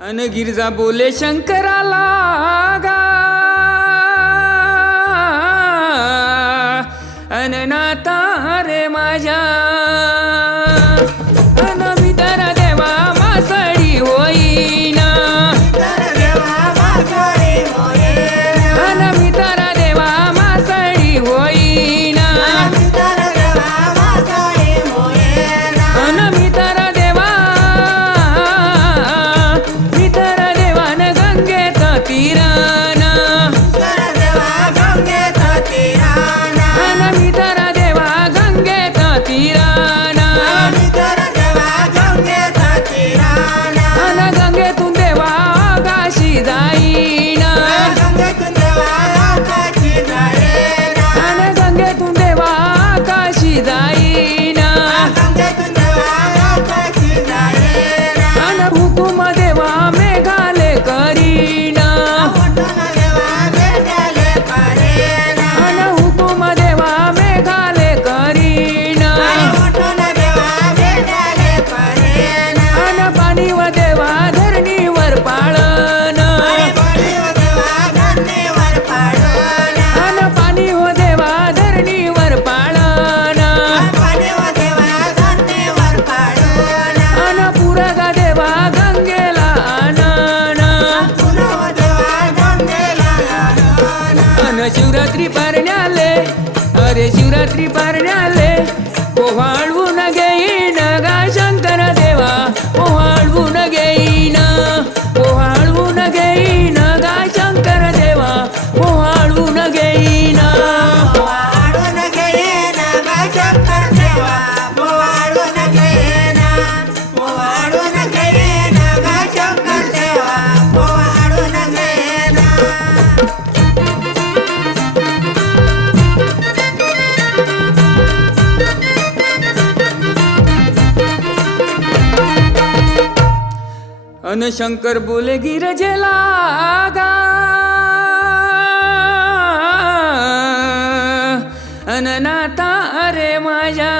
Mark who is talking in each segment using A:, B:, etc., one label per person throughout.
A: अन गिरजा बोले शंकराला गा शिवरात्री पारण्याले. अरे शिवरात्री पारण्याले. शंकर बोले गिरजेला गा अननाथा अरे माझ्या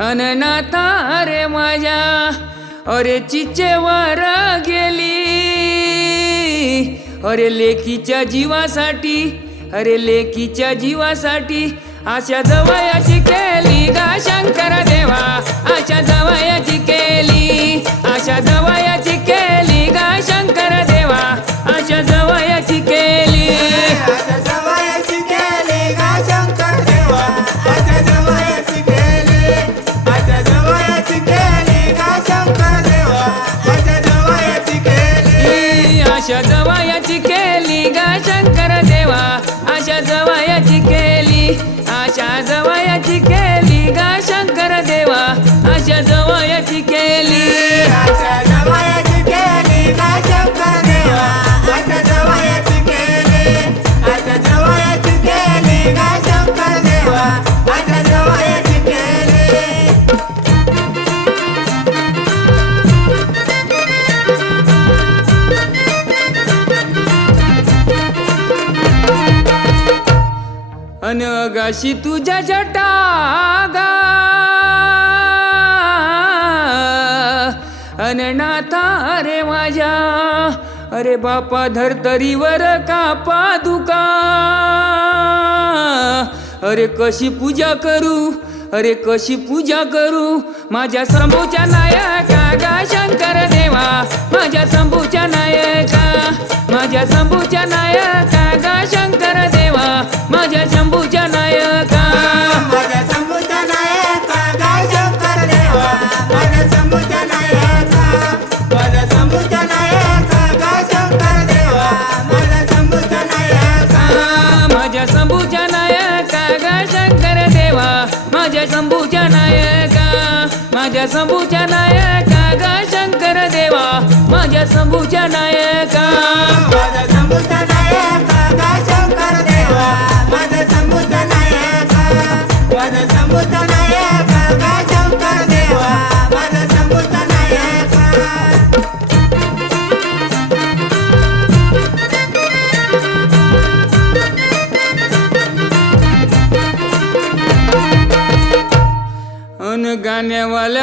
A: अननाथा रे माझ्या अरे चिचेवर गेली. अरे लेकीच्या जीवासाठी अरे लेकीच्या जीवासाठी आशा जवयाची केली गा शंकर देवा. आशा जवयाची केली आशा जवयाची केली. आशा जवयाची केली.
B: आशा जवयाची केली गा केली. आशा जवयाची केली गा शंकर देवा आशा जवयाची केली
A: अन गाशी तुझ्या जटागा अन नाथा अरे माझ्या. अरे बापा धरतरीवर का दुका. अरे कशी पूजा करू? अरे कशी पूजा करू? माझ्या शंभूच्या नायका गा शंकर देवा. माझ्या शंभूच्या नायका माझ्या शंभूच्या नायका माझ्या शंभूच्या नायका
B: गा शंकर देवा. माझ्या शंभूच्या नायका. माझ्या शंभूच्या नायका गा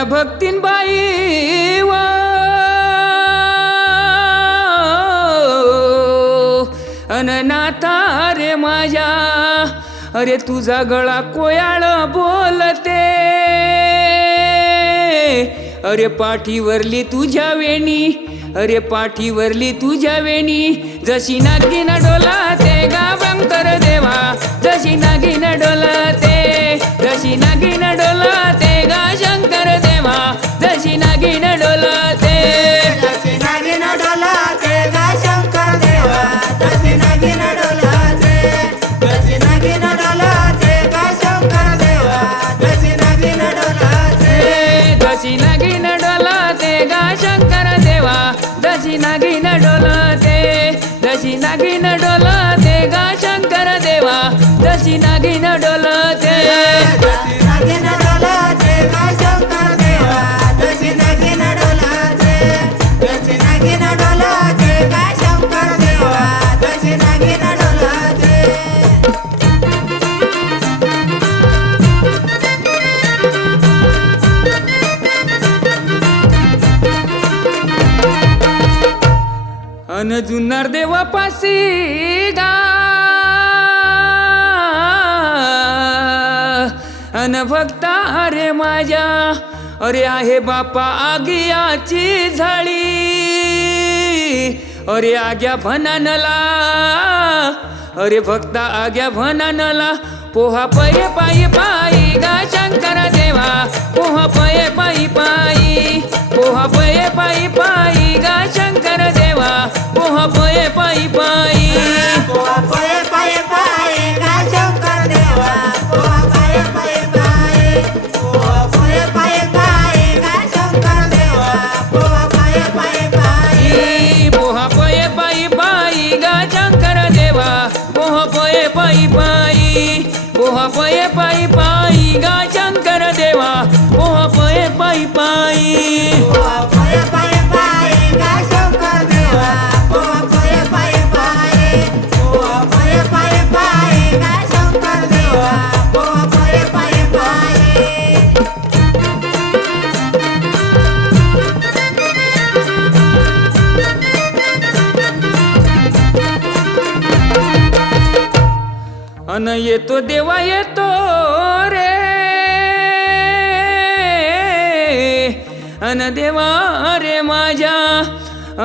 A: भक्तीन बाई व अन नाथा रे माझ्या. अरे तुझा गळा कोयाळ बोलते. अरे पाठीवरली तुझ्या वेणी. अरे पाठीवरली तुझ्या वेणी. जशी नागिन डोलाते गावंकर देवा. जशी नागिन डोलाते जशी नागिन अन भक्ता अरे माझ्या अरे आहे बापा आगियाची झाळी. अरे आग्या भनानला अरे भक्ता आग्या भनानला पोहा पये पायी पायी गा शंकर देवा पोहा पये पायी पायी पोहा पये पोहा येतो देवा येतो रे. अन देवा रे माझ्या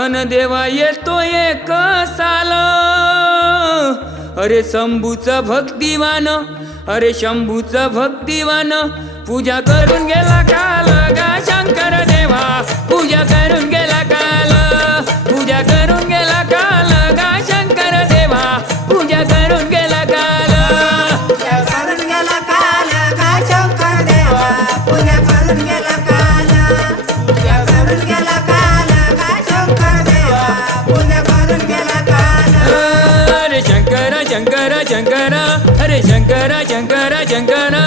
A: अन देवा येतो एक साल. अरे शंभूचं भक्तिवान अरे शंभूचं भक्तिवान पूजा करून गेला काल गा शंकर देवा. पूजा करून ஜங்கர ஜங்கர ஜங்கரா